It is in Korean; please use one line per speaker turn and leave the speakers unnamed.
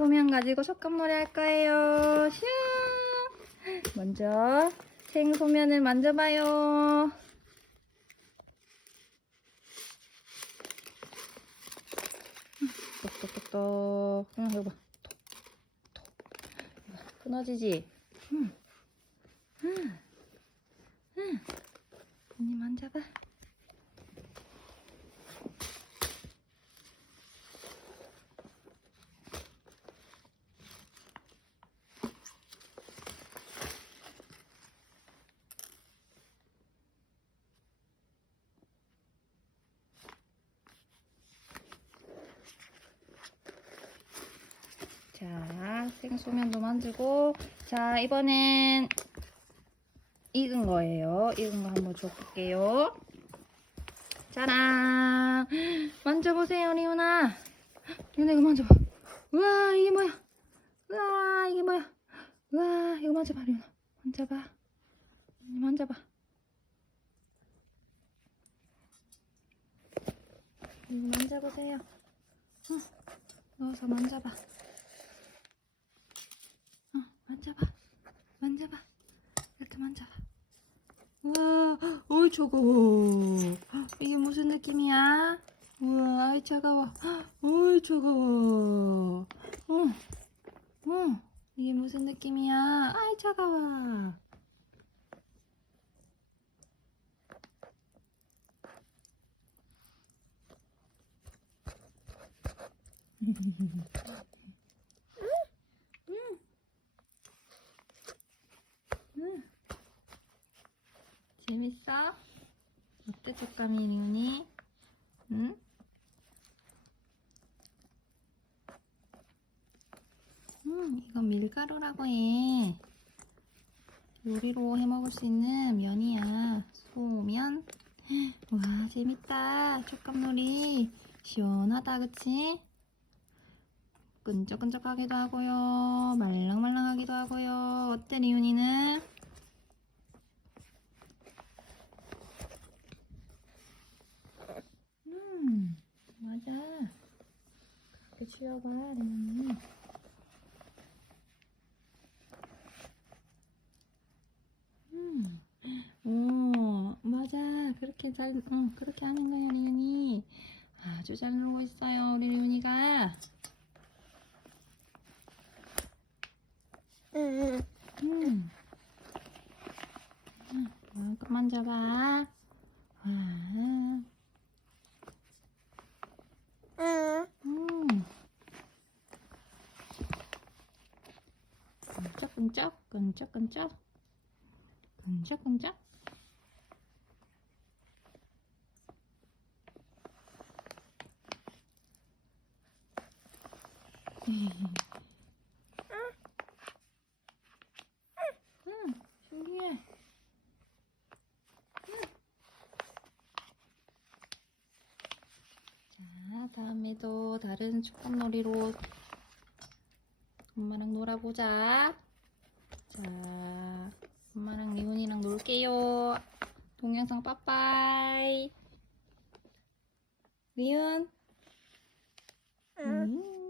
생소면 가지고 촉감놀이 할 거예요. 슝! 먼저 생소면을 만져봐요. 똑똑똑똑. 응, 이거 봐. 톡, 톡. 끊어지지? 응. 응. 응. 언니 만져봐. 자, 생소면도 만들고. 자, 이번엔 익은 거예요. 익은 거 한번 줘볼게요. 짜란! 만져보세요, 리오나. 리오나 이거 만져봐. 우와, 이게 뭐야? 우와, 이게 뭐야? 우와, 이거 만져봐, 리오나. 만져봐. 만져봐. 만져보세요. 응. 넣어서 만져봐. 어, 만져봐. 만져봐. 이렇게 만져봐. 우와, 어이, 차가워. 이게 무슨 느낌이야? 우와, 아이, 차가워. 어이, 차가워. 어, 어, 이게 무슨 느낌이야? 아이, 차가워. 응. 재밌어? 어때 촉감이 리온이? 응? 음, 이건 밀가루라고 해. 요리로 해 먹을 수 있는 면이야. 소면. 와, 재밌다. 촉감놀이. 시원하다, 그치? 끈적끈적하기도 하고요. 말랑말랑하기도 하고요. 어때, 리온이는? 음, 맞아. 그렇게 치워봐, 리온이. 음, 오, 맞아. 그렇게 잘, 응, 그렇게 하는 거야, 리온이. 아주 잘 놀고 있어요, 우리 리온이가. 음. 음, 마음껏 만져봐. 와. 음. 끈적끈적, 끈적 끈적, 끈적 끈적. 응, 신기해. 자, 다음에도 다른 축구놀이로 엄마랑 놀아보자. 자, 엄마랑 리온이랑 놀게요. 동영상 빠빠이. 리온. 음.